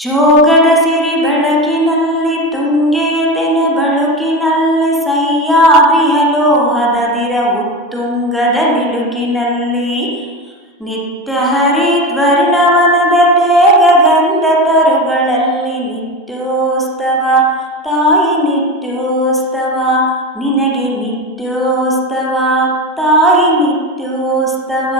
ಜೋಗದ ಸಿರಿ ಬೆಳಕಿನಲ್ಲಿ ತುಂಗೆಯ ತೆನೆ ಬಳುಕಿನಲ್ಲಿ ಸಹ್ಯಾದ್ರಿಯ ಲೋಹದ ದಿರ ಉತ್ತುಂಗದ ನಿಲುಕಿನಲ್ಲಿ ನಿತ್ಯ ಹರಿದ್ವರ್ಣವನದ ತೇಗ ಗಂಧ ತರುಗಳಲ್ಲಿ ನಿತ್ಯೋತ್ಸವ ತಾಯಿ ನಿತ್ಯೋತ್ಸವ ನಿನಗೆ ನಿತ್ಯೋತ್ಸವ ತಾಯಿ ನಿತ್ಯೋತ್ಸವ.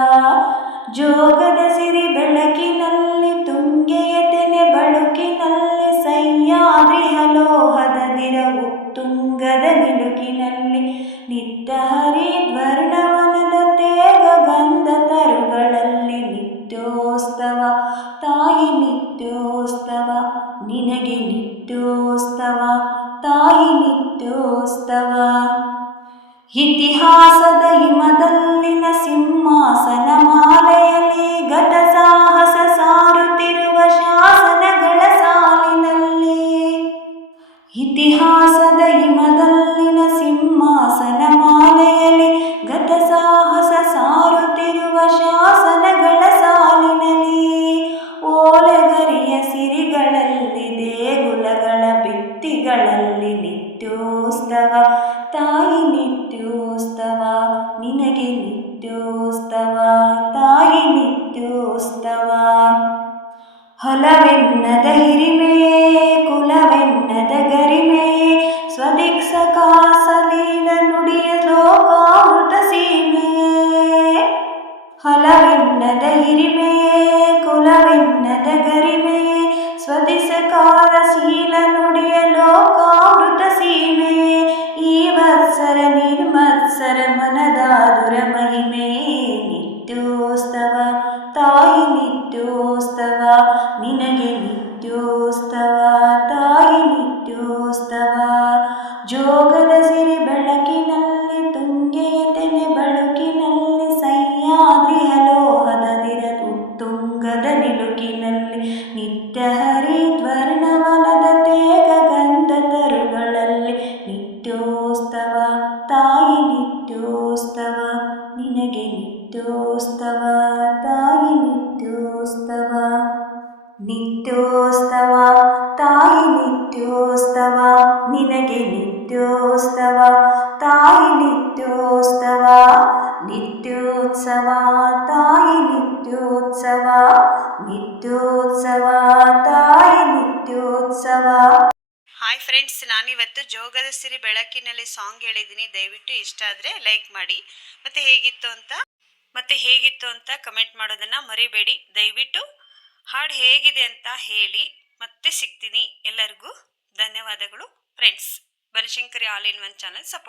ಜೋಗದ ಸಿರಿ ಬೆಳಕಿನಲ್ಲಿ ತುಂಗೆಯ ತೆನೆ ಬಳುಕಿನಲ್ಲಿ ಸಹ್ಯಾದ್ರಿಯ ಲೋಹದ ದಿರ ಉತ್ತುಂಗದ ನಿಲುಕಿನಲ್ಲಿ ನಿತ್ಯ ಹರಿದ್ವರ್ಣವನದ ತೇಗ ಗಂಧ ತರುಗಳಲ್ಲಿ ನಿತ್ಯೋತ್ಸವ ತಾಯಿ ನಿತ್ಯೋತ್ಸವ ನಿನಗೆ ನಿತ್ಯೋತ್ಸವ ತಾಯಿ ನಿತ್ಯೋತ್ಸವ. ಇತಿಹಾಸದ ಹಿಮದಲ್ಲಿನ ಸಿಂಹಾಸನ ಮಾಲೆಯಲ್ಲಿ ಗತ ಸಾಹಸ ಸಾರುತ್ತಿರುವ ಶಾಸನಗಳ ಸಾಲಿನಲ್ಲಿ ಇತಿಹಾಸದ ಹಿಮದಲ್ಲಿನ ಸಿಂಹಾಸನ ಮಾಲೆಯಲ್ಲಿ ಗತ ಸಾಹಸ ಸಾರುತ್ತಿರುವ ಶಾಸನಗಳ ಸಾಲಿನಲ್ಲಿ ಓಲೆಗರಿಯ ಸಿರಿಗಳಲ್ಲಿ ದೇಗುಲಗಳ ಭಿತ್ತಿಗಳಲ್ಲಿ ನಿತ್ಯೋತ್ಸವ ತಾಯಿ ನಿತ್ಯೋತ್ಸವ ನಿನಗೆ ನಿತ್ಯೋತ್ಸವ ತಾಯಿ ನಿತ್ಯೋತ್ಸವ. ಹೊಲವೆನ್ನದ ಹಿರಿಮೆಯೇ ಕುಲವೆನ್ನದ ಗರಿಮೆಯೇ ಸ್ವದಿಕ್ಸಕ ಸಲೀಲ ನುಡಿಯ ಲೋಕಾಮೃತ ಸೀಮೆಯೇ. ಹೊಲವೆನ್ನದ ಹಿರಿಮೆಯೇ ಕುಲವೆನ್ನದ ಗರಿಮೆಯೇ ಸ್ವದಿಸಕಾರ ಶೀಲ ನುಡಿಯ ಲೋಕಾಮೃತ ಸೀಮೆಯೇ. ಈ ವತ್ಸರ ನಿರ್ಮತ್ಸರ ಮನದಾದುರ ಮಹಿಮೆಯೇ ನಿತ್ಯೋತ್ಸವ ತಾಯಿ ನಿತ್ಯೋತ್ಸವ ನಿನಗೆ ನಿತ್ಯೋತ್ಸವ ತಾಯಿ ನಿತ್ಯೋತ್ಸವ. ಜೋಗದ ಸಿರಿ ಬೆಳಕಿನಲ್ಲಿ ತುಂಗೆಯ ತೆನೆ ಬಳುಕಿನಲ್ಲಿ ಸಹ್ಯಾದ್ರಿಯ ಲೋಹದ ದಿರ ಉತ್ತುಂಗದ ನಿಲುಕಿನಲ್ಲಿ ನಿತ್ಯ ಹರಿದ್ವರ್ಣವನದ ತೇಗ ಗಂಧ ತರುಗಳಲ್ಲಿ ನಿತ್ಯೋತ್ಸವ ತಾಯಿ ನಿತ್ಯೋತ್ಸವ ನಿನಗೆ ನಿತ್ಯೋತ್ಸವ ತಾಯಿ ನಿತ್ಯೋತ್ಸವ. ನಿತ್ಯೋತ್ಸವ ತಾಯಿ ನಿತ್ಯೋತ್ಸವ ನಿನಗೆ ನಿತ್ಯೋತ್ಸವ ತಾಯಿ ನಿತ್ಯೋತ್ಸವ. ನಿತ್ಯೋತ್ಸವ ತಾಯಿ ನಿತ್ಯೋತ್ಸವ ನಿತ್ಯೋತ್ಸವ ತಾಯಿ ನಿತ್ಯೋತ್ಸವ. ಹಾಯ್ ಫ್ರೆಂಡ್ಸ್, ನಾನಿವತ್ತು ಜೋಗದ ಸಿರಿ ಬೆಳಕಿನಲ್ಲಿ ಸಾಂಗ್ ಹೇಳಿದ್ದೀನಿ. ದಯವಿಟ್ಟು ಇಷ್ಟ ಆದರೆ ಲೈಕ್ ಮಾಡಿ, ಮತ್ತೆ ಹೇಗಿತ್ತು ಅಂತ ಕಮೆಂಟ್ ಮಾಡೋದನ್ನು ಮರಿಬೇಡಿ. ದಯವಿಟ್ಟು ಹಾಡು ಹೇಗಿದೆ ಅಂತ ಹೇಳಿ. ಮತ್ತೆ ಸಿಗ್ತೀನಿ. ಎಲ್ಲರಿಗೂ ಧನ್ಯವಾದಗಳು friends. Banashankari all in one channel support